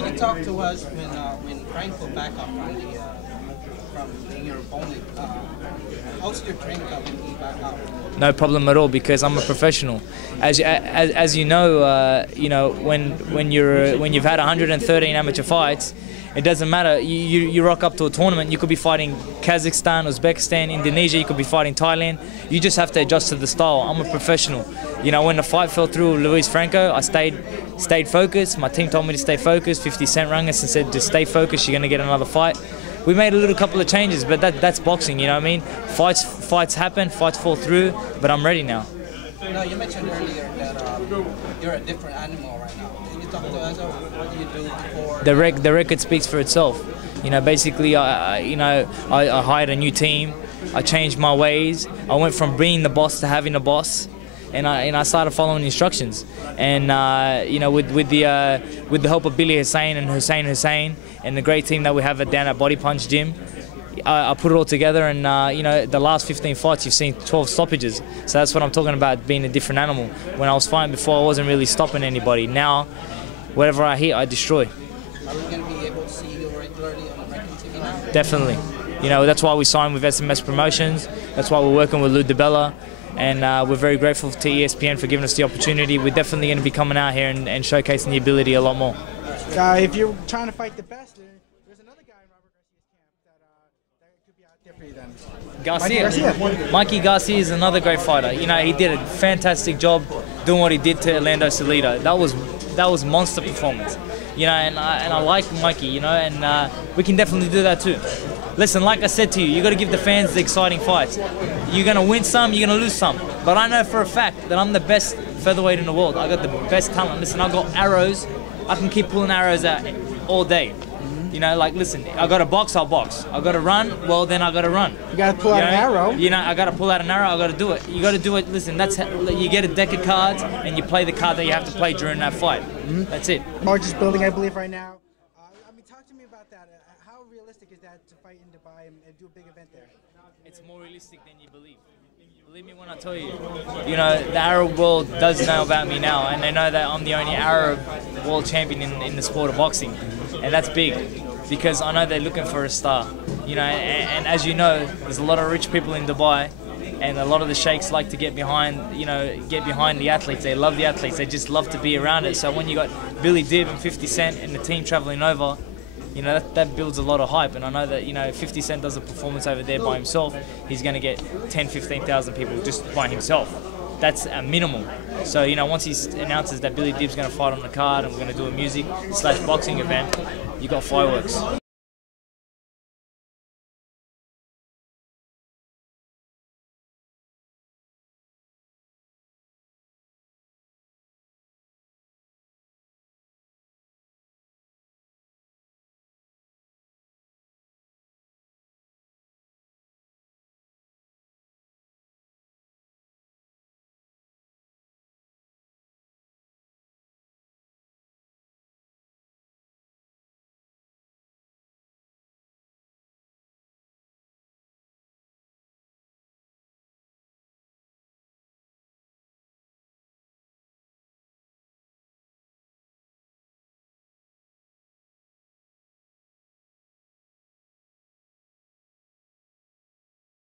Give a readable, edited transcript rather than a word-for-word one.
Can you talk to us when Franco back up from being your opponent? How's your training when he back up? No problem at all, because I'm a professional. As you know, when you've had 113 amateur fights, it doesn't matter. You rock up to a tournament. You could be fighting Kazakhstan, Uzbekistan, Indonesia. You could be fighting Thailand. You just have to adjust to the style. I'm a professional. You know, when the fight fell through with Luis Franco, I stayed focused. My team told me to stay focused. 50 Cent rang us and said, just stay focused. You're gonna get another fight. We made a couple of changes, but that's boxing. You know what I mean? Fights happen. Fights fall through. But I'm ready now. No, you mentioned earlier that you're a different animal right now. Can you talk to us about what you do before? The record speaks for itself. You know, basically, I hired a new team. I changed my ways. I went from being the boss to having a boss, and I started following instructions. And with the help of Billy Hussein and Hussein and the great team that we have down at Body Punch Gym, I put it all together, and the last 15 fights you've seen 12 stoppages. So that's what I'm talking about, being a different animal. When I was fighting before, I wasn't really stopping anybody. Now, whatever I hit, I destroy. Are we going to be able to see you regularly on American TV now? Definitely. You know, that's why we signed with SMS Promotions. That's why we're working with Lou DiBella. And we're very grateful to ESPN for giving us the opportunity. We're definitely going to be coming out here and showcasing the ability a lot more. If you're trying to fight the best, there's another guy in Robert Garcia's camp that could be out there for you then. Mikey Garcia is another great fighter. You know, he did a fantastic job doing what he did to Orlando Salido. That was monster performance. You know, and I like Mikey. You know, and we can definitely do that too. Listen, like I said to you, you got to give the fans the exciting fights. You're gonna win some, you're gonna lose some. But I know for a fact that I'm the best featherweight in the world. I got the best talent. Listen, I got arrows. I can keep pulling arrows out all day. You know, like, listen, I got to box, I'll box. I got to run, well, then I got to run. You got to pull out an arrow. You know, I got to pull out an arrow, I got to do it. You got to do it, listen, that's how, you get a deck of cards and you play the card that you have to play during that fight. That's it. Or just building, I believe, right now. I mean, talk to me about that. How realistic is that to fight in Dubai and do a big event there? It's more realistic than you believe. Believe me when I tell you. You know, the Arab world does know about me now, and they know that I'm the only Arab world champion in the sport of boxing. And that's big, because I know they're looking for a star. You know, and as you know, there's a lot of rich people in Dubai, and a lot of the sheikhs like to get behind the athletes. They love the athletes. They just love to be around it. So when you got Billy Dib and 50 Cent and the team traveling over, you know, that builds a lot of hype. And I know that, you know, if 50 Cent does a performance over there by himself, he's going to get 10, 15,000 people just by himself. That's a minimum. So, you know, once he announces that Billy Dib's going to fight on the card and we're going to do a music/boxing event, you got fireworks.